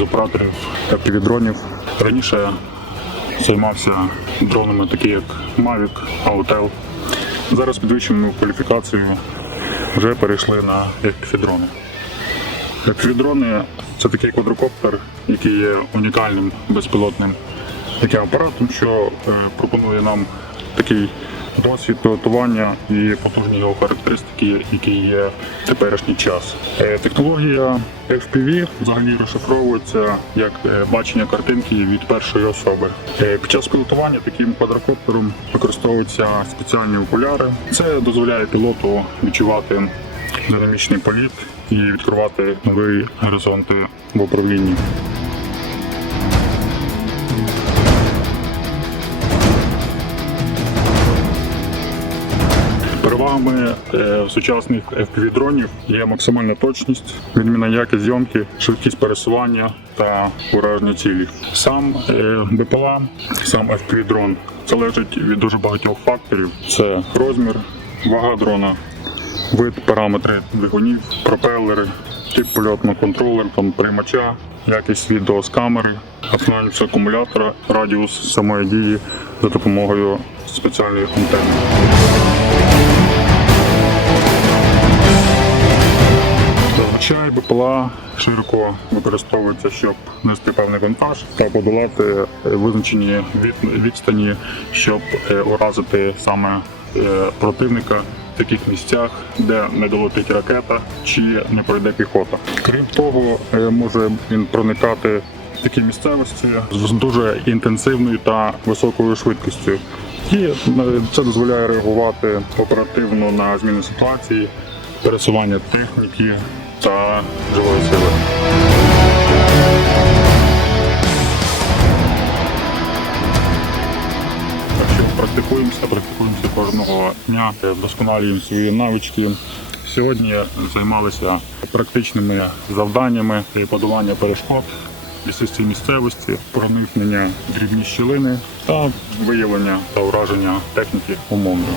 операторів FPV-дронів. Раніше займався дронами, такі як Mavic, Autel. Зараз підвищуємо кваліфікацію, вже перейшли на. FPV-дрони – це такий квадрокоптер, який є унікальним безпілотним таким апаратом, що е, пропонує нам такий досвід пілотування і потужні його характеристики, які є в теперішній час. Е, Технологія FPV взагалі розшифровується як е, бачення картинки від першої особи. Е, Під час пілотування таким квадрокоптером використовуються спеціальні окуляри. Це дозволяє пілоту відчувати динамічний політ і відкривати нові горизонти в управлінні. Перевагами е, сучасних FPV-дронів є максимальна точність, відмінна якість зйомки, швидкість пересування та ураження цілі. Сам е, БПЛА, сам FPV-дрон залежить від дуже багатьох факторів. Це розмір, вага дрона, вид, параметри двигунів, пропелери, тип польотного контролера, там приймача, якість відео з камери, автономність акумулятора, радіус самої дії за допомогою спеціальної антенни. Зазвичай БПЛА широко використовується, щоб нести певний вантаж та подолати е, визначені від- відстані, щоб е, уразити саме е, противника в таких місцях, де не долетить ракета чи не пройде піхота. Крім того, може він проникати в такі місцевості з дуже інтенсивною та високою швидкістю. І це дозволяє реагувати оперативно на зміни ситуації, пересування техніки та живої сили. Практикуємося, практикуємося кожного дня, вдосконалюємо свої навички. Сьогодні займалися практичними завданнями і подолання перешкод лісистій місцевості, проникнення дрібні щілини та виявлення та ураження техніки умовно.